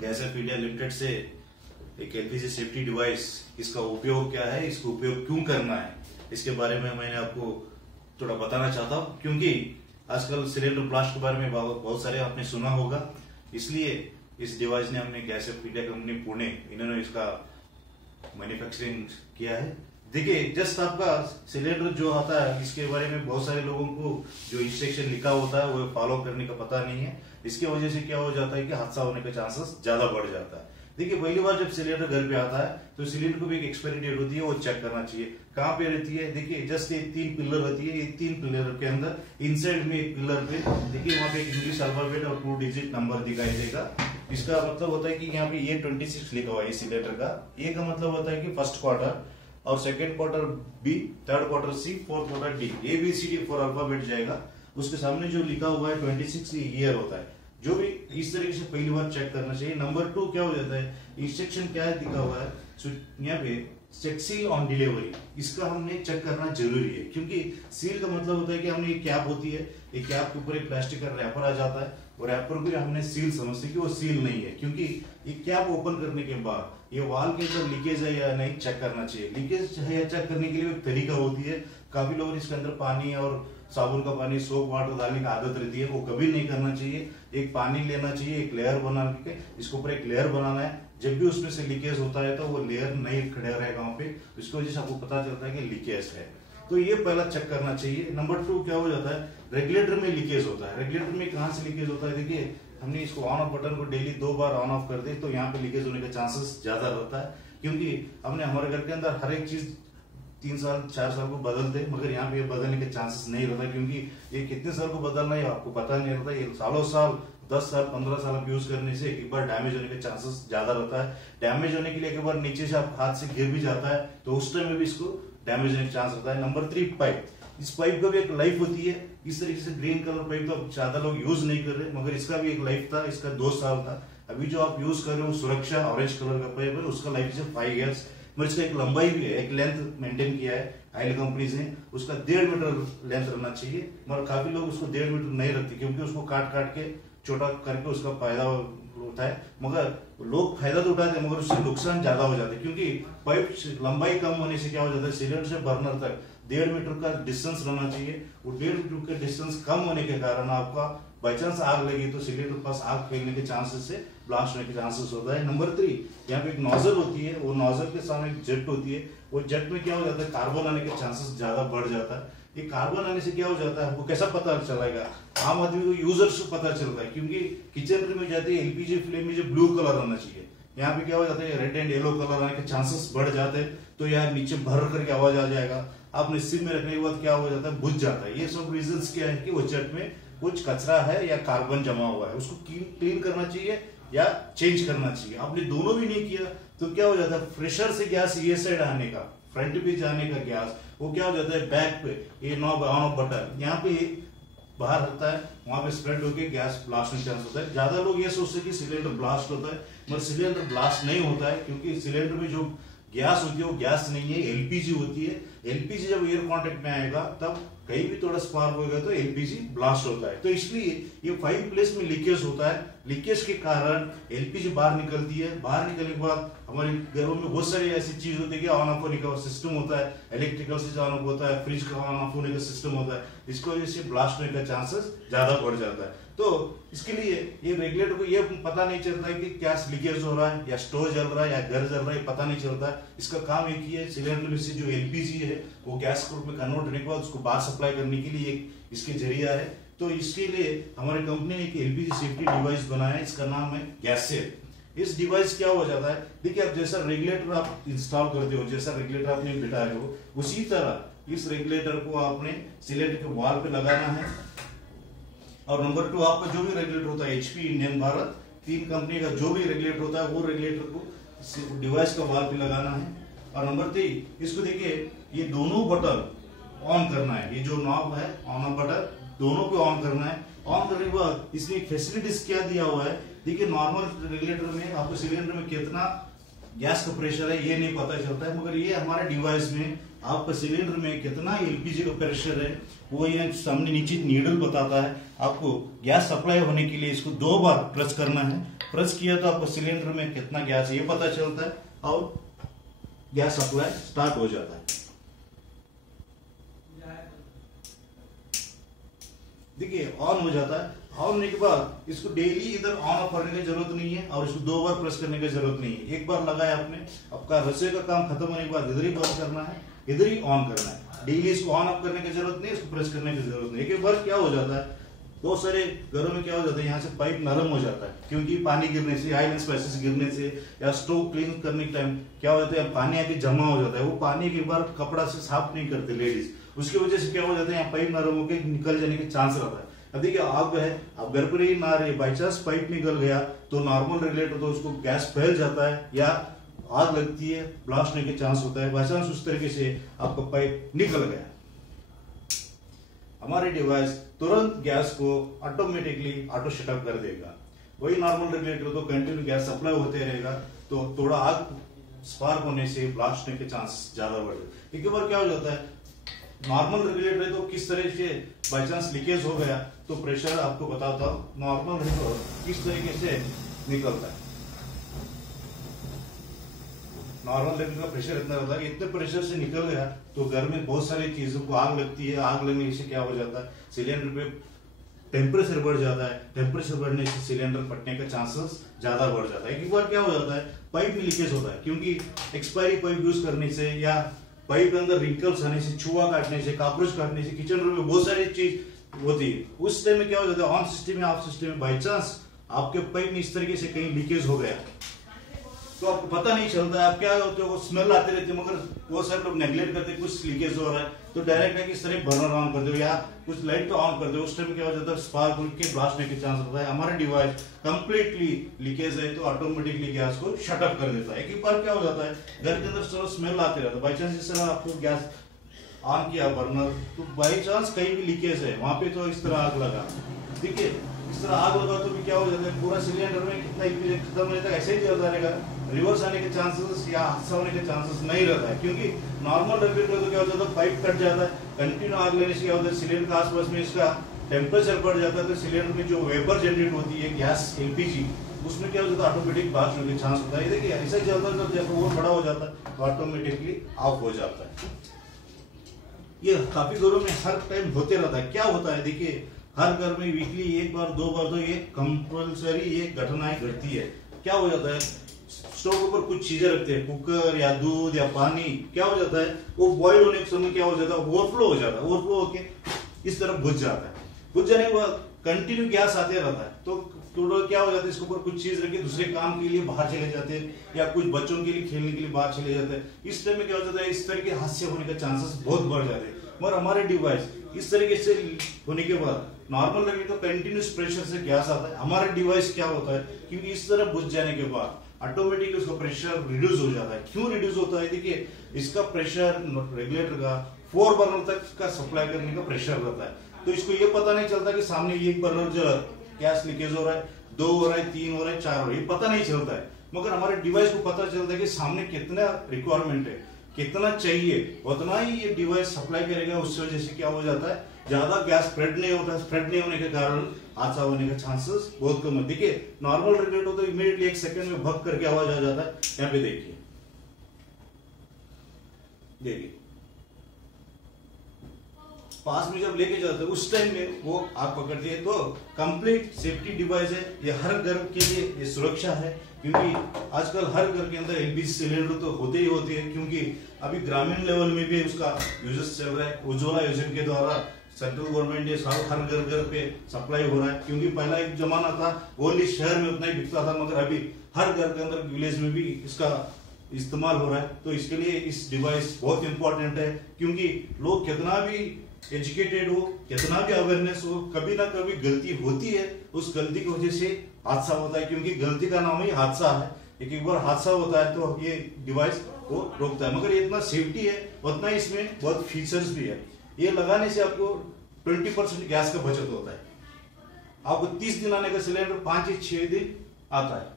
Gas off India limited से एक LPG safety device, इसका उपयोग क्या है, इसको उपयोग क्यों करना है, इसके बारे में मैंने आपको थोड़ा बताना चाहता हूँ। क्योंकि आजकल सिलेंडर ब्लास्ट के बारे में बहुत सारे आपने सुना होगा, इसलिए इस डिवाइस ने हमने gas off India company Pune, इन्होंने इसका मैन्युफैक्चरिंग किया है। देखिए, जस्ट आपका सिलेंडर जो आता है, इसके बारे में बहुत सारे लोगों को जो इंस्ट्रक्शन लिखा होता है वो फॉलो करने का पता नहीं है। इसकी वजह से क्या हो जाता है कि हादसा होने का चांसेस ज्यादा बढ़ जाता है। देखिए, पहली बार जब सिलेंडर घर पे आता है तो सिलेंडर को भी एक एक्सपायरी डेट होती है, वो चेक करना चाहिए। कहाँ पे रहती है? देखिए, जस्ट ये 3 पिलर रहती है। ये 3 पिलर के अंदर इनसाइड में एक पिलर पे देखिए, वहां पे एक इंग्लिश अल्फाबेट और 2 डिजिट नंबर दिखाई देगा। इसका मतलब होता है कि यहाँ पे ये 26 लिखा हुआ है सिलेंडर का। ए का मतलब होता है कि फर्स्ट क्वार्टर, और second quarter B, third quarter C, fourth quarter D, A B C D 4 alphabet जाएगा। उसके सामने जो लिखा हुआ है 26 ईयर होता है। जो भी इस तरीके से पहली बार चेक करना चाहिए। नंबर 2 क्या हो जाता है, इंस्ट्रक्शन क्या है दिखा हुआ है यहाँ पे, चेक सील ऑन डिलीवरी, इसका हमने चेक करना जरूरी है। क्योंकि सील का मतलब होता है कि हमने एक कैप होती है, एक कैप के ऊपर एक प्लास्टिक का रैपर आ जाता है, और रैपर को हमने सील समझते कि वो सील नहीं है। क्योंकि ये कैप ओपन करने के बाद ये वाल के अंदर लीकेज है या नहीं चेक करना चाहिए। लीकेज है या चेक करने के लिए एक तरीका होती है। काफी लोग इसके अंदर पानी और साबुन का पानी, सोप वाटर डालने की आदत रहती है, वो कभी नहीं करना चाहिए। एक पानी लेना चाहिए, एक लेयर बना के इसके ऊपर एक लेयर बनाना है। जब भी उसमें से लीकेज होता है तो वो लेयर नहीं खड़े रहेगा वहां पे, इसकी वजह से आपको पता चलता है कि लीकेज है। तो ये पहला चेक करना चाहिए। नंबर 2 क्या हो जाता है, रेगुलेटर में लीकेज होता है। रेगुलेटर में कहाँ से लीकेज होता है? देखिए, हमने इसको ऑन ऑफ बटन को डेली 2 बार ऑन ऑफ कर दे तो यहाँ पे लीकेज होने का चांसेस ज्यादा रहता है। क्योंकि हमने हमारे घर के अंदर हर एक चीज 3 साल 4 साल को बदलते, मगर यहाँ पे बदलने के चांसेस नहीं रहता। क्योंकि ये कितने साल को बदलना है आपको पता नहीं रहता। ये सालों साल 10 साल 15 साल आप यूज करने से एक बार डैमेज होने के चांसेस ज्यादा रहता है। डैमेज होने के लिए एक बार नीचे से आप हाथ से गिर भी जाता है तो उस टाइम में भी इसको डैमेज होने का चांस रहता है। Number 3, pipe. इस पाइप का भी एक लाइफ होती है। इस तरीके से ग्रीन कलर पाइप तो ज्यादा लोग यूज नहीं कर रहे, मगर इसका भी एक लाइफ था, इसका 2 साल था। अभी जो आप यूज कर रहे हो सुरक्षा ऑरेंज कलर का पाइप है, उसका लाइफ है 5 ईयर्स। मगर इसका एक लंबाई भी है, एक लेंथ मेंटेन किया है ऑयल कंपनीज ने, उसका 1.5 मीटर लेंथ रहना चाहिए। मगर काफी लोग उसको 1.5 मीटर नहीं रखते, क्योंकि उसको काट काट के छोटा करके उसका फायदा होता है। मगर लोग फायदा तो उठाते हैं, मगर उससे नुकसान ज्यादा हो जाता है। क्योंकि पाइप लंबाई कम होने से क्या हो जाता है, सिलेंडर से बर्नर तक 1.5 मीटर का डिस्टेंस रहना चाहिए। वो 1.5 मीटर का डिस्टेंस कम होने के कारण आपका बाई चांस आग लगी तो सिलेंडर पास आग फैलने के चांसेस से ब्लास्ट होने के चांसेस होता है। नंबर 3, यहाँ पे एक नोजल होती है, वो नोजल के सामने एक जेट होती है। वो जेट में क्या हो जाता है, कार्बन आने के चांसेस ज्यादा बढ़ जाता है। ये कार्बन आने से क्या हो जाता है, आपको कैसा पता चलेगा? आम आदमी को, यूजर्स को पता चलता है। क्योंकि किचन में जाते हैं एलपीजी फ्लेम में जो ब्लू कलर आना चाहिए, यहाँ पे क्या हो जाता है, रेड एंड येलो कलर आने के चांसेस बढ़ जाते हैं। तो यहाँ नीचे भर करके आवाज आ जाएगा। आपने सिम में रखने के बाद क्या हो जाता है, बुझ जाता है। ये सब रीजंस क्या है कि वो जेट में कुछ कचरा है या कार्बन जमा हुआ है, उसको क्लीन करना चाहिए या चेंज करना चाहिए। आपने दोनों भी नहीं किया तो क्या हो जाता है, प्रेशर से गैस ये साइड आने का, फ्रंट पे जाने का गैस, वो क्या हो जाता है, बैक पे ये नॉब ऑन ऑफ बटन यहाँ पे बाहर रहता है, वहां पे स्प्रेड होकर गैस ब्लास्ट होने चांस होता है। ज्यादा लोग ये सोचते हैं कि सिलेंडर ब्लास्ट होता है, मगर सिलेंडर ब्लास्ट नहीं होता है। क्योंकि सिलेंडर में जो गैस होती है वो गैस नहीं है, एलपीजी होती है। एलपीजी जब एयर कांटेक्ट में आएगा तब कहीं भी थोड़ा स्पार्क होगा तो एलपीजी ब्लास्ट होता है। तो इसलिए ये 5 प्लेस में लीकेज होता है। लीकेज के कारण एलपीजी बाहर निकलती है। बाहर निकलने के बाद हमारे घरों में बहुत सारी ऐसी चीज होती है कि ऑन ऑफ होने का सिस्टम होता है, इलेक्ट्रिकल से ऑन ऑफ होता है, फ्रिज का ऑन ऑफ होने का सिस्टम होता है। इसकी वजह से ब्लास्ट होने का चांसेस ज्यादा बढ़ जाता है। तो इसके लिए ये रेगुलेटर को ये पता नहीं चलता है कि गैस लीकेज हो रहा है या स्टोव जल रहा है या घर जल रहा है, पता नहीं चलता है। इसका काम एक ही है, सिलेंडर में से जो एलपीजी है वो गैस में कन्वर्ट होने के बाद उसको बाहर सप्लाई करने के लिए एक इसके जरिया है। तो इसके लिए हमारी कंपनी ने एक एलपीजी सेफ्टी डिवाइस बनाया है, इसका नाम है गैस सेफ। इस डिवाइस क्या हो जाता है, देखिए आप जैसा रेगुलेटर आप इंस्टॉल करते हो, जैसा रेगुलेटर आपने बिठा रहे हो, उसी तरह इस रेगुलेटर को आपने सिलेंडर के वॉल पे लगाना है। और नंबर 2, आपका जो भी रेगुलेटर होता है, एचपी, इंडियन, भारत, 3 कंपनी का जो भी रेगुलेटर होता है वो रेगुलेटर को डिवाइस का वॉल पे लगाना है। और नंबर 3, इसको देखिए, ये दोनों बटन ऑन करना है। ये जो नॉब है ऑन ऑफ बटन, दोनों पे ऑन करना है। ऑन करने के बाद इसमें फैसिलिटीज क्या दिया हुआ है, देखिए नॉर्मल रेगुलेटर में आपको सिलेंडर में कितना गैस का प्रेशर है ये नहीं पता चलता है, मगर ये हमारे डिवाइस में आपका सिलेंडर में कितना एलपीजी का प्रेशर है वो ये सामने नीचे नीडल बताता है। आपको गैस सप्लाई होने के लिए इसको 2 बार प्रेस करना है, प्रेस किया तो आपको सिलेंडर में कितना गैस है ये पता चलता है और गैस सप्लाई स्टार्ट हो जाता है। देखिए ऑन हो जाता है। ऑन होने के बाद इसको डेली इधर ऑन ऑफ करने की जरूरत नहीं है और इसको 2 बार प्रेस करने की जरूरत नहीं है। एक बार लगाया आपने, आपका रसोई का काम खत्म होने के बाद इधर ही बंद करना है, इधर ही ऑन करना है। डेली इसको ऑन ऑफ करने की जरूरत नहीं है, इसको प्रेस करने की जरूरत नहीं। एक बार क्या हो जाता है, बहुत सारे घरों में क्या हो जाता है, यहाँ से पाइप नरम हो जाता है क्योंकि पानी गिरने से, ऑयल एंड स्पाइसेस गिरने से या स्टोव क्लीन करने के टाइम क्या हो जाता है, पानी आके जमा हो जाता है। वो पानी की बार कपड़ा से साफ नहीं करते लेडीज, उसकी वजह से क्या हो जाता है, यहाँ पाइप नरम होकर निकल जाने के चांस रहता है। अब देखिए आग है, आप घर पर ही ना रहे, बाई चांस पाइप निकल गया तो नॉर्मल रेगुलेटर तो उसको गैस फैल जाता है या आग लगती है, ब्लास्ट होने के चांस होता है। बाई चांस उस तरीके से आपका पाइप निकल गया, हमारे डिवाइस तुरंत गैस को ऑटोमेटिकली ऑटो शटअप कर देगा। वही नॉर्मल रेगुलेटर तो कंटिन्यू गैस सप्लाई होते रहेगा तो थोड़ा आग स्पार्क होने से ब्लास्ट होने के चांस ज्यादा बढ़ जाते। एक बार क्या हो जाता है, नॉर्मल रेगुलेटर तो किस तरह से बाई चांस लीकेज हो गया तो प्रेशर आपको बताता हूं, नॉर्मल रेगुलेटर किस तरीके से निकलता है। नॉर्मल रेगुलेटर का प्रेशर इतना रहता है, इतने प्रेशर से निकल गया तो घर में बहुत सारी चीजों को आग लगती है। आग लगने से क्या हो जाता है, सिलेंडर पे टेम्परेचर बढ़ जाता है, टेम्परेचर बढ़ने से सिलेंडर फटने का चांसेस ज्यादा बढ़ जाता है। एक बार क्या हो जाता है, पाइप में लीकेज होता है क्योंकि एक्सपायरी पाइप यूज करने से या पाइप के अंदर रिंकल्स आने से, चूहा काटने से, कॉकरोच काटने से किचन रूम में बहुत सारी चीज होती है। उस टाइम में क्या हो जाता है, ऑन सिस्टम में, ऑफ सिस्टम में बाई चांस आपके पाइप में इस तरीके से कहीं लीकेज हो गया तो आपको पता नहीं चलता है। आप क्या होते हो, स्मेल आते रहते हैं, मगर वो सब लोग नेग्लेक्ट करते हैं, कुछ लीकेज हो रहा है तो डायरेक्ट है कि इस तरह बर्नर ऑन कर दो या कुछ लाइट तो ऑन कर दो। उस टाइम क्या हो जाता है, स्पार्क के ब्लास्ट होने के चांस होता है। हमारा डिवाइस कंप्लीटली लीकेज है तो ऑटोमेटिकली गैस को शटअप कर देता है। एक बार क्या हो जाता है, घर के अंदर स्मेल आते रहता है, बाई चांस इस तरह आपको गैस ऑन किया बर्नर तो बाई चांस कहीं भी लीकेज है वहां पे तो इस तरह आग लगा, देखिए इस तरह आग लगा तो भी क्या हो जाता है, पूरा सिलेंडर में कितना एलपीजी खत्म होने तक ऐसे ही चलता रहेगा। रिवर्स आने के चांसेस या हादसा होने के चांसेस नहीं रहता है क्योंकि नॉर्मल रेगुलेटर तो क्या हो जाता है, पाइप कट जाता है, कंटिन्यू आग लेने से क्या होता है, सिलेंडर के आसपास में इसका टेम्परेचर बढ़ जाता है तो सिलेंडर में जो वेपर जनरेट होती है गैस एलपीजी, उसमें क्या हो जाता है, ऑटोमेटिक ब्लास्ट होने के चांस होता है। देखिए ऐसा ही चलता है, जब वो बड़ा हो जाता है तो ऑटोमेटिकली ऑफ हो जाता है। ये काफी घरों में हर टाइम होते रहता है। क्या होता है, देखिए हर घर में वीकली 1 बार 2 बार तो ये कंपल्सरी ये घटनाएं घटती है। क्या हो जाता है, स्टोव के ऊपर कुछ चीजें रखते हैं, कुकर या दूध या पानी, क्या हो जाता है वो बॉईल होने के समय क्या हो जाता है, ओवरफ्लो हो जाता है, ओवरफ्लो होके इस तरफ बुझ जाता है। बुझ जाने के बाद कंटिन्यू गैस आते रहता है तो क्या हो जाता है, इसके ऊपर कुछ चीज रख के दूसरे काम के लिए बाहर चले जाते हैं या कुछ बच्चों के लिए खेलने के लिए बाहर चले जाते हैं। इस टाइम में क्या हो जाता है, इस तरह के हादसे होने का चांसेस बहुत बढ़ जाते हैं। मगर हमारे डिवाइस इस तरीके से होने के बाद नॉर्मल रखे तो कंटिन्यूस प्रेशर से गैस आता है। हमारा डिवाइस क्या होता है, क्योंकि इस तरह बुझ जाने के बाद ऑटोमेटिकली उसका प्रेशर रिड्यूस हो जाता है। क्यों रिड्यूस होता है, देखिए इसका प्रेशर रेगुलेटर का 4 बर्नर तक का सप्लाई करने का प्रेशर रहता है तो इसको ये पता नहीं चलता कि सामने एक बर्नर जो गैस लीकेज हो रहा है, 2 हो रहा है, 3 हो रहा है, 4 हो रहा है, ये पता नहीं चलता है। मगर हमारे डिवाइस को पता चलता है कि सामने कितना रिक्वायरमेंट है, कितना चाहिए उतना ही ये डिवाइस सप्लाई करेगा। उसकी वजह से क्या हो जाता है, ज्यादा गैस स्प्रेड नहीं होता, स्प्रेड नहीं होने के कारण हादसा होने का चांसेस बहुत कम है। देखिए नॉर्मल रेगुलेटर तो इमीडिएटली 1 सेकंड में भग करके आवाज आ जाता है। यहाँ पे देखिए, देखिए पास में जब लेके जाते हैं उस टाइम में वो आग पकड़ती है। तो कंप्लीट सेफ्टी डिवाइस है ये, हर घर के लिए ये सुरक्षा है क्योंकि आजकल हर घर के अंदर एलपीजी सिलेंडर तो होते ही होते हैं क्योंकि अभी ग्रामीण लेवल में भी उसका यूजेस चल रहा है। उज्ज्वला योजना के द्वारा सेंट्रल गवर्नमेंट ने हर घर घर पे सप्लाई हो रहा है क्योंकि पहला एक जमाना था ओनली शहर में उतना ही बिकता था, मगर अभी हर घर के अंदर विलेज में भी इसका इस्तेमाल हो रहा है। तो इसके लिए इस डिवाइस बहुत इंपॉर्टेंट है क्योंकि लोग कितना भी एजुकेटेड हो, कितना भी अवेयरनेस हो, कभी ना कभी गलती होती है, उस गलती की वजह से हादसा होता है क्योंकि गलती का नाम ही हादसा है। एक बार हादसा होता है तो ये डिवाइस को रोकता है। मगर ये इतना सेफ्टी है उतना ही इसमें बहुत फीचर्स भी है। ये लगाने से आपको 20% गैस का बचत होता है। आपको 30 दिन आने का सिलेंडर 5 या 6 दिन आता है।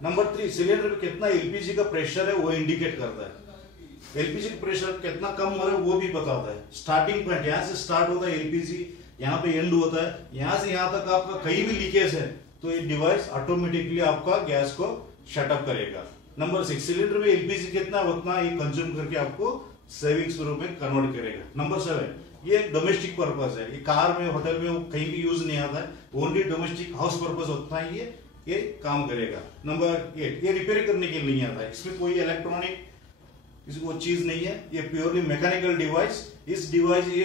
नंबर 3, सिलेंडर में कितना एलपीजी का प्रेशर है वो इंडिकेट करता है। एलपीजी का प्रेशर कितना कम हो रहा है वो भी बताता है। स्टार्टिंग पॉइंट यहाँ से स्टार्ट होता है एलपीजी, यहाँ पे एंड होता है, यहाँ से यहाँ तक आपका कहीं भी लीकेज है तो ये डिवाइस ऑटोमेटिकली आपका गैस को शटअप करेगा। नंबर 6, सिलेंडर में एलपीजी कितना उतना ये कंज्यूम करके आपको सेविंग्स रूप में कन्वर्ट करेगा। नंबर 7, ये डोमेस्टिक पर्पस है, ये कार में होटल में कहीं भी यूज नहीं आता है, ओनली डोमेस्टिक हाउस पर्पस होता है ये काम करेगा। नंबर 8, ये रिपेयर करने के लिए नहीं आता है, इसमें कोई इलेक्ट्रॉनिक वो चीज नहीं है, ये प्योरली मैकेनिकल डिवाइस। इस डिवाइस ये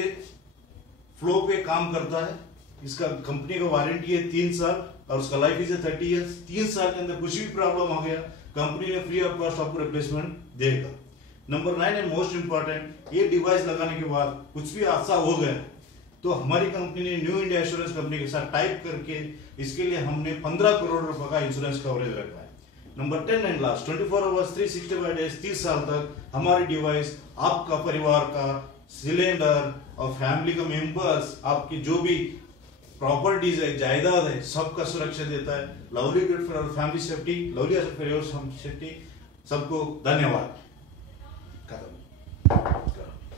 फ्लो पे काम करता है। इसका कंपनी का वारंटी है 3 साल और उसका लाइफ इज 30 ईयर्स। 3 साल के अंदर कुछ भी प्रॉब्लम हो गया कंपनी ने फ्री ऑफ कॉस्ट आपको रिप्लेसमेंट देगा। नंबर 9 है मोस्ट इंपॉर्टेंट, ये डिवाइस लगाने के बाद कुछ भी हादसा हो गया तो हमारी कंपनी ने न्यू इंडिया इंश्योरेंस कंपनी के साथ टाइप करके इसके लिए हमने 15 करोड़ रुपए का इंश्योरेंस कवरेज रखा है। Number 10 and last, 24 hours 365 days 30 साल तक हमारी डिवाइस आपका परिवार का सिलेंडर और फैमिली का मेंबर्स, आपकी जो भी प्रॉपर्टीज है, जायदाद है, सबका सुरक्षा देता है। Lovely good for family safety, lovely for your safety. सबको धन्यवाद।